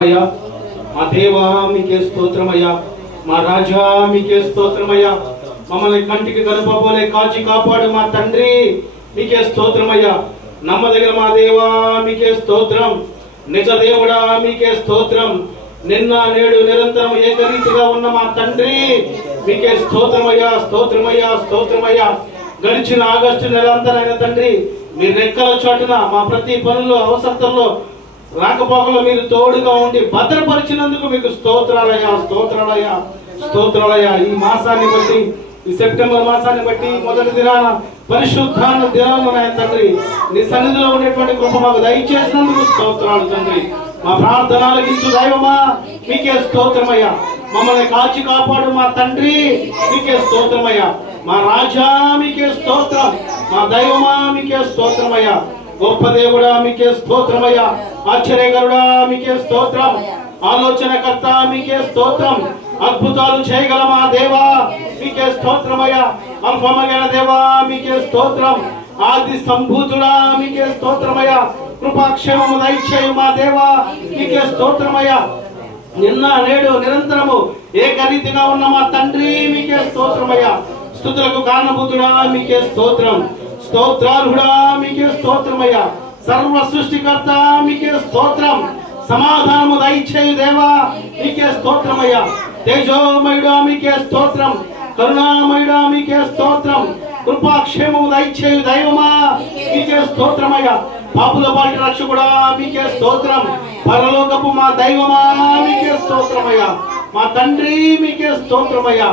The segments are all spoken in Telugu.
అయ్యా మా దేవా మీకే స్తోత్రమయ్యా, మా రాజా మీకే స్తోత్రమయ్యా. మమ్మల్ని కంటికి కనుపబోలే కాచి కాపాడు మా తండ్రి మీకే స్తోత్రమయ్యా. నమ్మదగిన మా దేవా మీకే స్తోత్రం, నిజ దేవుడా మీకే స్తోత్రం. నిన్న నేడు నిరంతరం ఏకరీతిగా ఉన్న మా తండ్రి మీకే స్తోత్రమయ్యా, స్తోత్రమయ్యా, స్తోత్రమయ్యా. గడిచిన ఆగస్టు నెలంతరైన తండ్రి మీ రెక్కల చాటున మా ప్రతి పనుల్లో అవసరంలో రాకపోకలో మీరు తోడుగా ఉండి భద్రపరిచినందుకు మీకు స్తోత్రాలయ్యా, స్తోత్రాలయ్యా, స్తోత్రాలయ్యా. ఈ మాసాన్ని బట్టి, ఈ సెప్టెంబర్ మాసాన్ని బట్టి మొదటి దినాన పరిశుద్ధాన దినమున తండ్రి నీ సన్నిధిలో ఉండేటువంటి కృప మాకు దయచేసినందుకు స్తోత్రాలు తండ్రి. మా ప్రార్థన ఆలకించు దైవమా మీకే స్తోత్రమయ్యా. మమ్మల్ని కాచి కాపాడు మా తండ్రి మీకే స్తోత్రమయ్యా. మా రాజా మీకే స్తోత్రం, మా దైవమా మీకే స్తోత్రమయ్యా. గొప్ప దేవుడా మీకే స్తోత్రమయ్యా. ఆశ్చర్యకరుడా మీకే స్తోత్రం, ఆలోచనకర్త మీకే స్తోత్రం. అద్భుతాలు చేయగల మా దేవా మీకే స్తోత్రమయ్యా. అల్పమైన దేవా మీకే స్తోత్రం, ఆది సంభూతుడా మీకే స్తోత్రమయ్యా. కృపాక్షేమము దయచేయు మా దేవా మీకే స్తోత్రమయ్యా. నిన్న నేడు నిరంతరము ఏకరీతిగా ఉన్న మా తండ్రి మీకే స్తోత్రమయ్యా. స్తుతులకు కారణభూతుడా మీకే స్తోత్రం, స్తోత్రార్హుడా మీకే స్తోత్రమయ్యా. సర్వ సృష్టికర్త మీకే స్తోత్రం, సమాధానము దయచేయు దేవా మీకే స్తోత్రమయ్యా. తేజోమయుడా మీకే స్తోత్రం, కరుణామయుడా మీకే స్తోత్రం. కృపాక్షేమము దయచేయు దైవమా మీకే స్తోత్రమయ్యా. పాపుల పాలిట రక్షకుడా మీకే స్తోత్రం, పరలోకపు మా దైవమా మీకే స్తోత్రమయ్యా. మా తండ్రి మీకే స్తోత్రమయ్యా.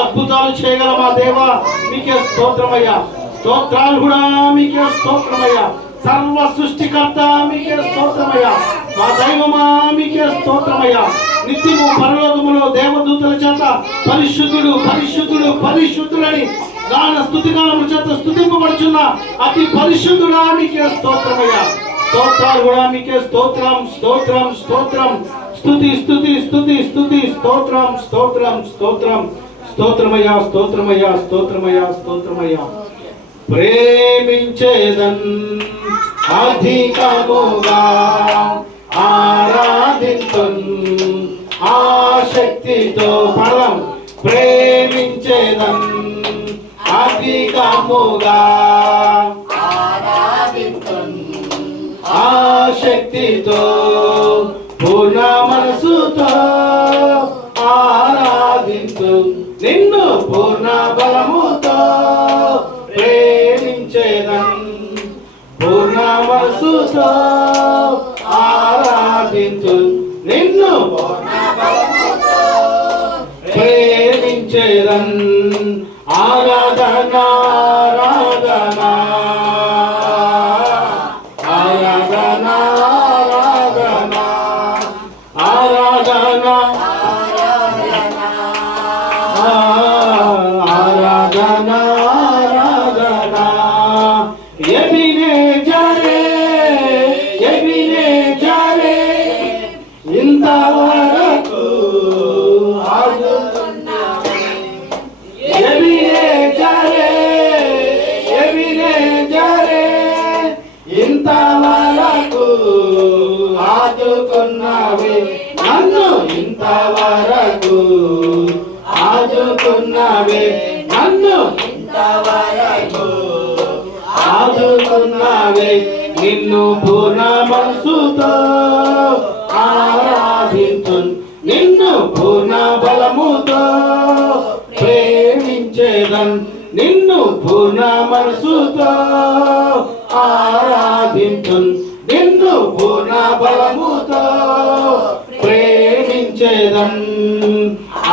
అద్భుతాలు చేయగల మా దేవా మీకే స్తోత్రమయ్యా. స్తోత్రాలు కూడా మీకే స్తోత్రమయ్యా. సర్వ సృష్టికర్త మీకే స్తోత్రమయ్యా. మా దైవమా మీకే స్తోత్రమయ్యా. నిత్యము పరలోకములో దేవదూతల చేత పరిశుద్ధుడు పరిశుద్ధుడు పరిశుద్ధులని గాన స్తుతిగానముల చేత స్తుతింపబడుచున్న అతి పరిశుద్ధుడా మీకే స్తోత్రమయ్యా. స్తోత్రాలు కూడా మీకే స్తోత్రం, స్తోత్రం, స్తోత్రం. స్తుతి స్తుతి స్తుతి స్తుతి, స్తోత్రం, స్తోత్రం, స్తోత్రం, స్తోత్రమయ్యా, స్తోత్రమయ్యా, స్తోత్రమయ్యా, స్తోత్రమయ్యా. ప్రేమించేదన్ అధికముగా ఆరాధింతున్ ఆశక్తితో పరం. ప్రేమించేదన్ అధికముగా ఆరాధింతున్ ఆశక్తితో పూర్ణ మనసుతో ఆరాధింతు నిన్ను పూర్ణ బలముతో. ప్రేమించేదన్ పూర్ణ మనసుతో ఆరాధింతు నిన్ను పూర్ణ బలముతో. ప్రేమించేదన్ ఆరాధన ఆరాధన ఆరాధన ఆరాధన ఆరాధన ఆరాధన. ఎబినేజరే ఎబినేజరే ఇంతవరకు ఆదుకున్నావే. ఎబినేజరే ఎబినేజరే ఇంతవరకు ఆదుకున్నావే. నన్ను ఇంతవరకు ఆదుకున్నావే, నన్ను ఇంతవరకు ఆదుకున్నావే. నిన్ను పూర్ణ మనసుతో ఆరాధించు నిన్ను పూర్ణ బలముతో. ప్రేమించేదన్ నిన్ను పూర్ణ మనసుతో ఆరాధించు నిన్ను పూర్ణ బలముతో. ప్రేమించేదన్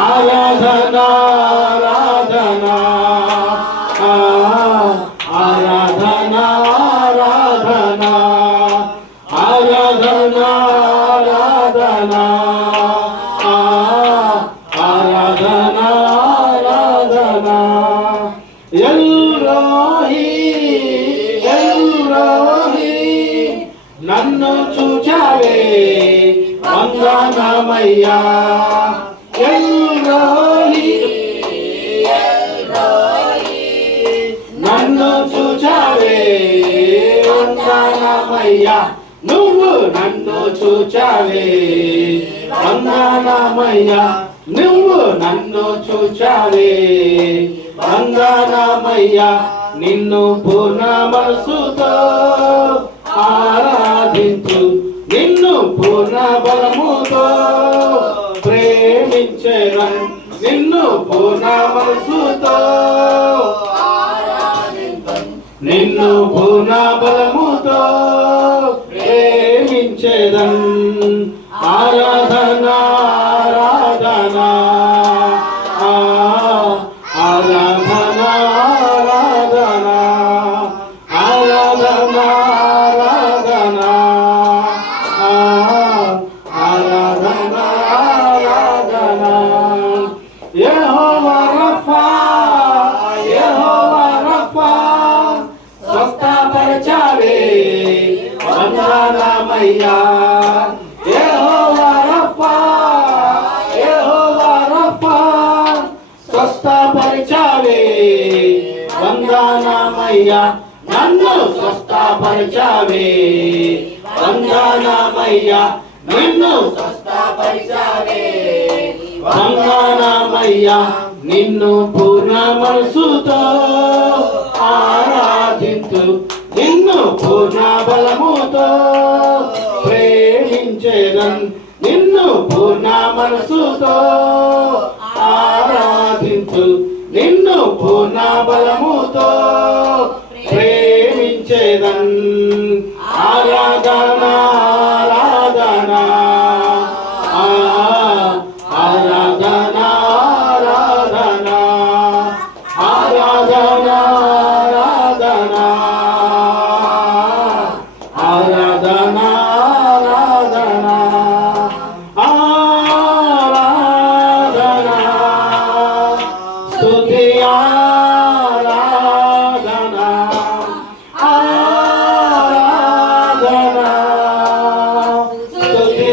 ఆరాధన ఆరాధన ఆరాధన ఆరాధన ఆరాధన ఆరాధన ఆరాధన ఆరాధన. ఎల్రోహి ఎల్రోహి నన్ను చూచావే వందనమయ్యా. ఎల్రోహి నన్ను చూచావే వందనమయ్యా. నువ్వు నన్ను చూచావే వందనామయ్యా, నువ్వు నన్ను చూచావే వందనామయ్యా, నిన్ను పూర్ణ మనసుతో ఆరాధించు, నిన్ను పూర్ణ బలముతో ప్రేమించేదన్, నిన్ను పూర్ణ మనసుతో నిన్ను పూర్ణ బలముతో ప్రేమించేదన్. ఆరాధన ఆరాధన ఆరాధన ఆరాధన ఆరాధన ఆరాధన ఆరాధన. యెహోవా రఫా, యెహోవా రఫా, స్వస్థపరచావే వందనామయ్యా. యెహోవా రఫా, యెహోవా రఫా, స్వస్థపరచావే వందనామయ్యా, నన్ను స్వస్థపరచావే వందనామయ్యా, నిన్ను స్వస్థపరచావే వందనామయ్యా, నిన్ను పూర్ణ మనసుతో ఆరాధించు, నిన్ను పూర్ణ బలముతో ప్రేమించేదన్, నిన్ను పూర్ణ మనసుతో ఆరాధించు, నిన్ను పూర్ణ బలముతో ప్రేమించేదన్. ఆరాధన ఆరాధన ఆరాధన ఆరాధన ఆరాధన ఆరాధన ఆరాధన ఆరాధన స్తుతి ఆరాధన ఆరాధన స్తుతి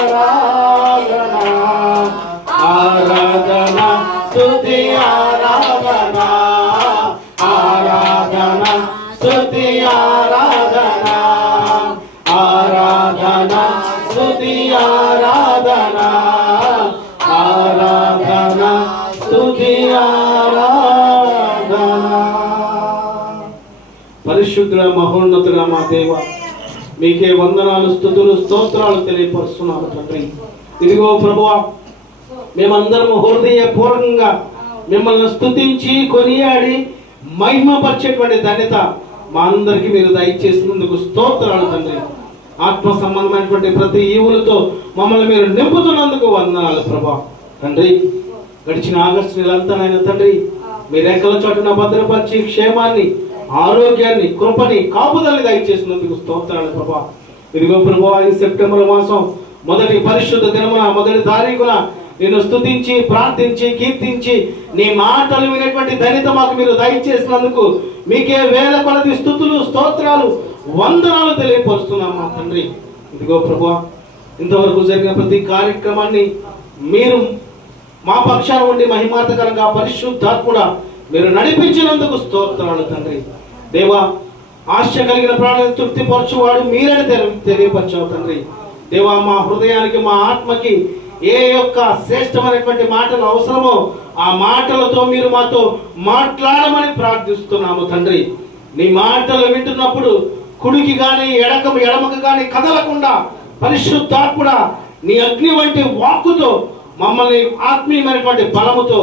ఆరాధన ఆరాధన స్తుతి ఆరాధన ఆరాధన స్తుతి ఆరాధన ఆరాధన స్తుతి ఆరాధన ఆరాధన స్తుతి ఆరాధన. పరిశుద్ధుల మహోన్నతుల మా దేవ, మీకే వందనాలు స్తుతులు స్తోత్రాలు తెలియపరుస్తున్నాము తండ్రి. ఇదిగో ప్రభువా, మేమందరము హృదయపూర్వకంగా మిమ్మల్ని స్తుతించి కొనియాడి మహిమపరిచేటువంటి ధన్యత మా అందరికీ మీరు దయచేసినందుకు స్తోత్రాలు తండ్రి. ఆత్మ సంబంధమైనటువంటి ప్రతి ఈవులతో మమ్మల్ని మీరు నింపుతున్నందుకు వందనాలు ప్రభా తండ్రి. గడిచిన ఆగస్టు నెలంతానైనా తండ్రి, మీ రెక్కల చోటున భద్రపరిచి క్షేమాన్ని, ఆరోగ్యాన్ని, కృపని, కాపుదల్ని దయచేసినందుకు స్తోత్రాలు ప్రభా. ఇదిగో ప్రభా, ఈ సెప్టెంబర్ మాసం మొదటి పరిశుద్ధ దినమున మొదటి తారీఖున నిన్ను స్తుతించి ప్రార్థించి కీర్తించి నీ మాటలు వినేటువంటి ధన్యత మాకు మీరు దయచేసినందుకు మీకే వేల కొలది స్తుతులు స్తోత్రాలు వందనాలు తెలియపరుస్తున్నాం మా తండ్రి. ఇదిగో ప్రభువా, ఇంతవరకు జరిగిన ప్రతి కార్యక్రమాన్ని మీరు మా పక్షాన ఉండి మహిమార్థకరంగా పరిశుద్ధాత్ముడా మీరు నడిపించినందుకు స్తోత్రాలు తండ్రి. దేవా, ఆశ కలిగిన ప్రాణాలను తృప్తిపరచువాడు మీరని తెలియపరచావు తండ్రి. దేవా, మా హృదయానికి మా ఆత్మకి ఏ యొక్క శ్రేష్టమైనటువంటి మాటలు అవసరమో ఆ మాటలతో మీరు మాతో మాట్లాడమని ప్రార్థిస్తున్నాము తండ్రి. నీ మాటలు వింటున్నప్పుడు కుడికి గాని ఎడమకు గాని కదలకుండా పరిశుద్ధాత్ముడా నీ అగ్ని వంటి వాక్కుతో మమ్మల్ని ఆత్మీయమైనటువంటి బలముతో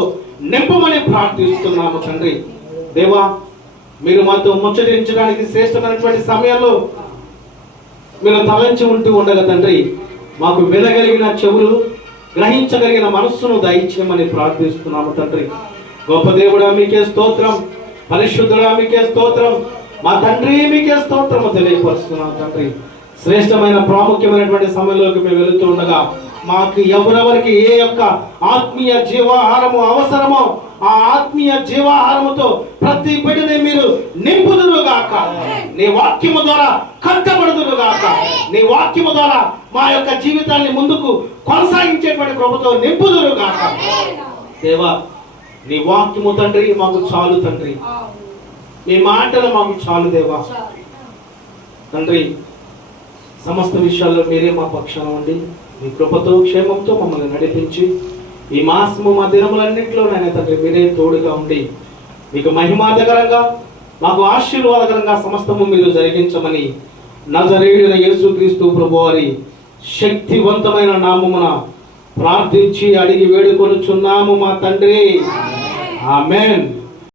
నింపమని ప్రార్థిస్తున్నాము తండ్రి. దేవా, మీరు మాతో ముచ్చటించడానికి శ్రేష్టమైనటువంటి సమయంలో మీరు తలంచి ఉండగా తండ్రి, మాకు వినగలిగిన చెవులు, గ్రహించగలిగిన మనస్సును దయచేయమని ప్రార్థిస్తున్నాము తండ్రి. గొప్ప దేవుడా మీకే స్తోత్రం, పరిశుద్ధుడా మీకే స్తోత్రం, మా తండ్రి మీకే స్తోత్రము తెలియపరుస్తున్నాం తండ్రి. శ్రేష్టమైన ప్రాముఖ్యమైనటువంటి సమయంలోకి మేము వెళుతూ ఉండగా మాకు ఎవరెవరికి ఏ యొక్క ఆత్మీయ జీవాహారము అవసరమో ఆ ఆత్మీయ జీవాహారముతో ప్రతి బిడ్డని మీరు నింపుదురుగాక, నీ వాక్యము ద్వారా కట్టబడుదురుగాక, నీ వాక్యము ద్వారా మా యొక్క జీవితాన్ని ముందుకు కొనసాగించేటువంటి కృపతో నింపుదురుగాక. దేవా, నీ వాక్యము తండ్రి మాకు చాలు తండ్రి, నీ మాటలు మాకు చాలు దేవా తండ్రి. సమస్త విషయాల్లో మీరే మా పక్షాన ఉండి మీ కృపతో క్షేమంతో మమ్మల్ని నడిపించి ఈ మాసము మా దినములన్నింటిలో నాయన తండ్రి మీరే తోడుగా ఉండి మీకు మహిమార్థకరంగా మాకు ఆశీర్వాదకరంగా సమస్తము మీరు జరిగించమని నజరేయుడైన యేసుక్రీస్తు ప్రభువారి శక్తివంతమైన నామమున ప్రార్థించి అడిగి వేడుకొనుచున్నాము మా తండ్రి. ఆమేన్.